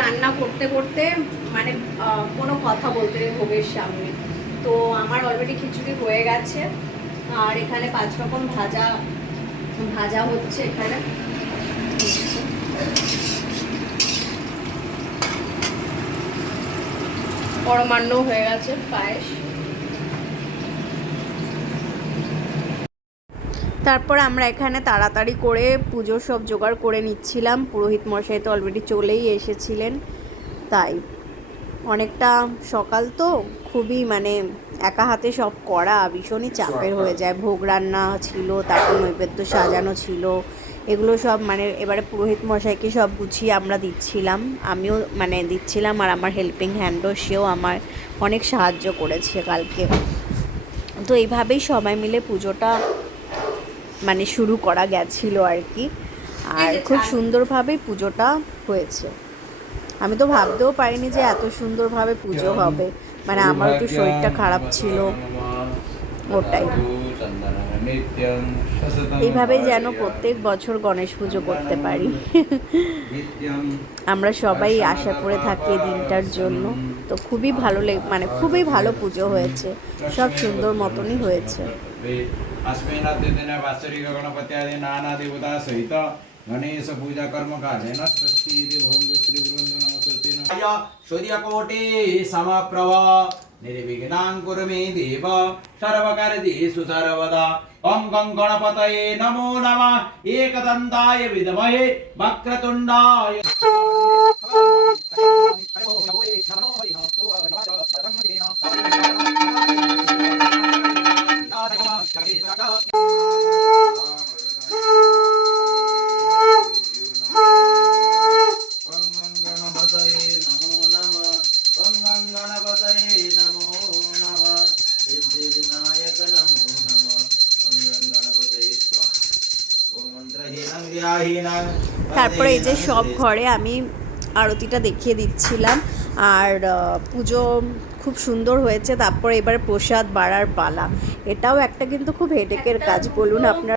রান্না করতে করতে মানে কোনো কথা বলতে নেই ভোগের সামনে। তো আমার অলরেডি খিচুড়ি হয়ে গেছে, আর এখানে 5 রকম ভাজা ভাজা হচ্ছে এখানে। পরমান্ন হয়ে গেছে, পায়েস। তারপর আমরা এখানে তাড়াতাড়ি করে পুজোর সব জোগাড় করে নিচ্ছিলাম। পুরোহিত মশাই তো অলরেডি চলেই এসেছিলেন, তাই অনেকটা সকাল তো, খুবই মানে একা হাতে সব করা ভীষণই চাপের হয়ে যায়। ভোগ রান্না ছিল, তারপর নৈবেদ্য সাজানো ছিল, এগুলো সব মানে এবারে পুরোহিত মশাইকে সব গুছিয়ে আমরা দিচ্ছিলাম, আমিও মানে দিচ্ছিলাম, আর আমার হেল্পিং হ্যান্ডও সেও আমার অনেক সাহায্য করেছে কালকে। তো এইভাবেই সবাই মিলে পুজোটা মানে শুরু করা গেছিলো আর কি, আর খুব সুন্দরভাবেই পুজোটা হয়েছে। আমি তো ভাবতেও পারিনি যে এত সুন্দরভাবে পুজো হবে, মানে আমার একটু শরীরটা খারাপ ছিল, ওটাই। এইভাবেই যেন প্রত্যেক বছর গণেশ পুজো করতে পারি। আমরা সবাই আশা করে থাকি এই দিনটার জন্য। তো খুবই ভালো মানে খুবই ভালো পুজো হয়েছে, সব সুন্দর মতনই হয়েছে। गणेश पूजा कर्म कालेन स्वस्ति इति भवन्तु श्री गुरुवन्दो नमस्ते नमः सूर्यकोटि समप्रभ निर्विघ्नं कुरु मे देव सर्वकार्येषु सर्वदा ओम गं गणपतये नमो नमः एकदन्ताय विद्महे वक्रतुण्डाय তারপরে এই যে সব ঘরে আমি আরতিটা দেখিয়ে দিচ্ছিলাম, আর পুজো খুব সুন্দর হয়েছে। তারপরে এবার প্রসাদ বাড়ার পালা, এটাও একটা কিন্তু খুব হেডেকের কাজ, বলুন আপনার।